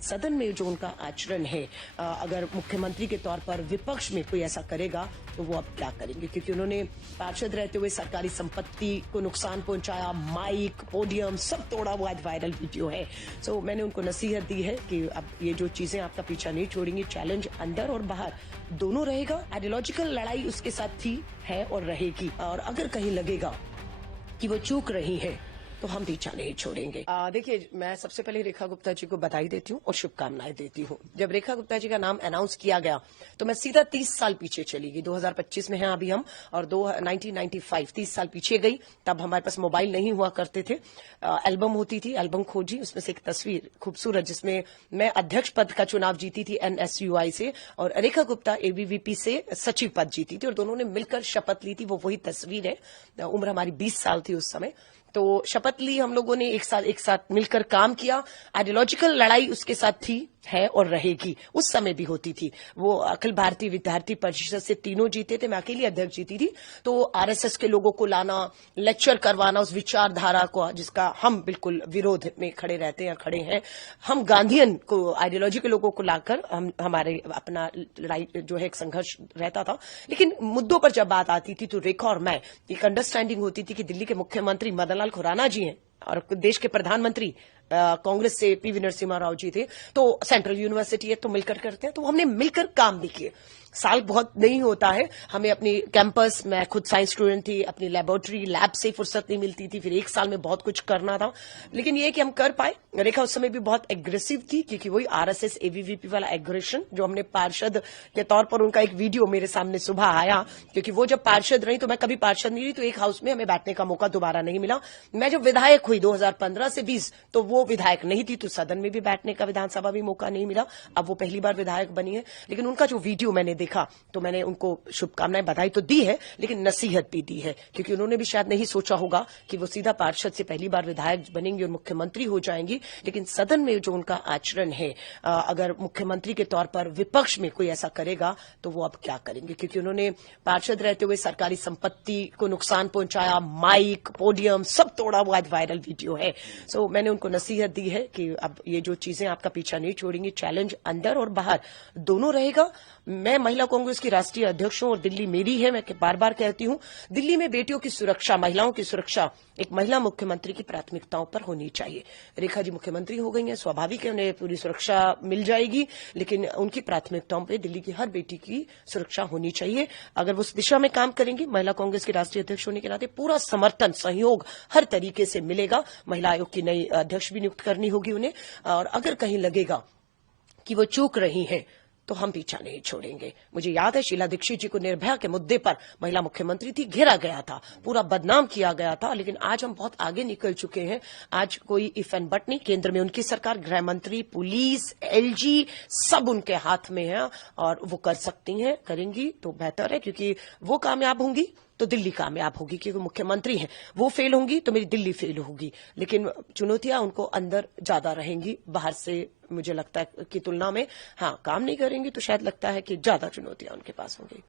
सदन में जो उनका आचरण है, अगर मुख्यमंत्री के तौर पर विपक्ष में कोई ऐसा करेगा तो वो अब क्या करेंगे, क्योंकि उन्होंने पार्षद रहते हुए सरकारी संपत्ति को नुकसान पहुंचाया, माइक, पोडियम सब तोड़ा हुआ वायरल वीडियो है। सो मैंने उनको नसीहत दी है कि अब ये जो चीजें आपका पीछा नहीं छोड़ेंगी, चैलेंज अंदर और बाहर दोनों रहेगा। आइडियोलॉजिकल लड़ाई उसके साथ थी, है और रहेगी, और अगर कहीं लगेगा कि वो चूक रही है तो हम पीछा नहीं छोड़ेंगे। देखिए, मैं सबसे पहले रेखा गुप्ता जी को बधाई देती हूँ और शुभकामनाएं देती हूँ। जब रेखा गुप्ता जी का नाम अनाउंस किया गया तो मैं सीधा 30 साल पीछे चली गई। 2025 में हैं अभी हम, और 1995 30 साल पीछे गई। तब हमारे पास मोबाइल नहीं हुआ करते थे, एल्बम होती थी, एल्बम खोजी, उसमें से एक तस्वीर खूबसूरत जिसमें मैं अध्यक्ष पद का चुनाव जीती थी NSUI से, और रेखा गुप्ता ABVP से सचिव पद जीती थी, और दोनों ने मिलकर शपथ ली थी। वो वही तस्वीर है। उम्र हमारी 20 साल थी उस समय। तो शपथ ली हम लोगों ने, एक साथ मिलकर काम किया। आइडियोलॉजिकल लड़ाई उसके साथ थी, है और रहेगी। उस समय भी होती थी। वो अखिल भारतीय विद्यार्थी परिषद से तीनों जीते थे, मैं अकेली अध्यक्ष जीती थी। तो RSS के लोगों को लाना, लेक्चर करवाना उस विचारधारा को जिसका हम बिल्कुल विरोध में खड़े रहते हैं, खड़े हैं। हम गांधीयन को, आइडियोलॉजी के लोगों को लाकर हमारे अपना लड़ाई जो है एक संघर्ष रहता था। लेकिन मुद्दों पर जब बात आती थी तो रेखा और मैं एक अंडरस्टैंडिंग होती थी कि दिल्ली के मुख्यमंत्री मदन लाल खुराना जी हैं और देश के प्रधानमंत्री कांग्रेस से PV नरसिम्हा राव जी थे, तो सेंट्रल यूनिवर्सिटी है तो मिलकर करते हैं। तो हमने मिलकर काम भी किए। साल बहुत नहीं होता है, हमें अपनी कैंपस, मैं खुद साइंस स्टूडेंट थी, अपनी लेबोरेटरी लैब से फुर्सत नहीं मिलती थी, फिर एक साल में बहुत कुछ करना था। लेकिन ये कि हम कर पाए। रेखा उस समय भी बहुत एग्रेसिव थी, क्योंकि वही RSS ABVP वाला एग्रेशन जो हमने पार्षद के तौर पर, उनका एक वीडियो मेरे सामने सुबह आया, क्योंकि वो जब पार्षद रही तो मैं कभी पार्षद नहीं रही, तो एक हाउस में हमें बैठने का मौका दोबारा नहीं मिला। मैं जब विधायक हुई 2015 से 20, तो वो विधायक नहीं थी, तो सदन में भी बैठने का, विधानसभा भी मौका नहीं मिला। अब वो पहली बार विधायक बनी है। लेकिन उनका जो वीडियो मैंने देखा तो मैंने उनको शुभकामनाएं, बधाई तो दी है, लेकिन नसीहत भी दी है, क्योंकि उन्होंने भी शायद नहीं सोचा होगा कि वो सीधा पार्षद से पहली बार विधायक बनेंगी और मुख्यमंत्री हो जाएंगी। लेकिन सदन में जो उनका आचरण है, अगर मुख्यमंत्री के तौर पर विपक्ष में कोई ऐसा करेगा तो वो अब क्या करेंगे, क्योंकि उन्होंने पार्षद रहते हुए सरकारी संपत्ति को नुकसान पहुंचाया, माइक, पोडियम सब तोड़ा हुआ वायरल वीडियो है। सो मैंने उनको नसीहत दी है कि अब ये जो चीजें आपका पीछा नहीं छोड़ेंगी, चैलेंज अंदर और बाहर दोनों रहेगा। मैं महिला कांग्रेस की राष्ट्रीय अध्यक्ष हूं और दिल्ली मेरी है। मैं बार बार कहती हूं, दिल्ली में बेटियों की सुरक्षा, महिलाओं की सुरक्षा एक महिला मुख्यमंत्री की प्राथमिकताओं पर होनी चाहिए। रेखा जी मुख्यमंत्री हो गई हैं, स्वाभाविक है उन्हें पूरी सुरक्षा मिल जाएगी, लेकिन उनकी प्राथमिकताओं पर दिल्ली की हर बेटी की सुरक्षा होनी चाहिए। अगर वो उस दिशा में काम करेंगी, महिला कांग्रेस की राष्ट्रीय अध्यक्ष होने के नाते पूरा समर्थन, सहयोग हर तरीके से मिलेगा। महिला आयोग की नई अध्यक्ष भी नियुक्त करनी होगी उन्हें, और अगर कहीं लगेगा कि वो चूक रही हैं तो हम पीछा नहीं छोड़ेंगे। मुझे याद है शीला दीक्षित जी को निर्भया के मुद्दे पर, महिला मुख्यमंत्री थी, घेरा गया था, पूरा बदनाम किया गया था। लेकिन आज हम बहुत आगे निकल चुके हैं। आज कोई इफ एंड बट नहीं, केंद्र में उनकी सरकार, गृह मंत्री, पुलिस, LG सब उनके हाथ में है, और वो कर सकती हैं, करेंगी तो बेहतर है, क्योंकि वो कामयाब होंगी तो दिल्ली कामयाब होगी, क्योंकि मुख्यमंत्री हैं। वो फेल होंगी तो मेरी दिल्ली फेल होगी। लेकिन चुनौतियां उनको अंदर ज्यादा रहेंगी, बाहर से मुझे लगता है की तुलना में। हाँ, काम नहीं करेंगी तो शायद लगता है कि ज्यादा चुनौतियां उनके पास होंगी।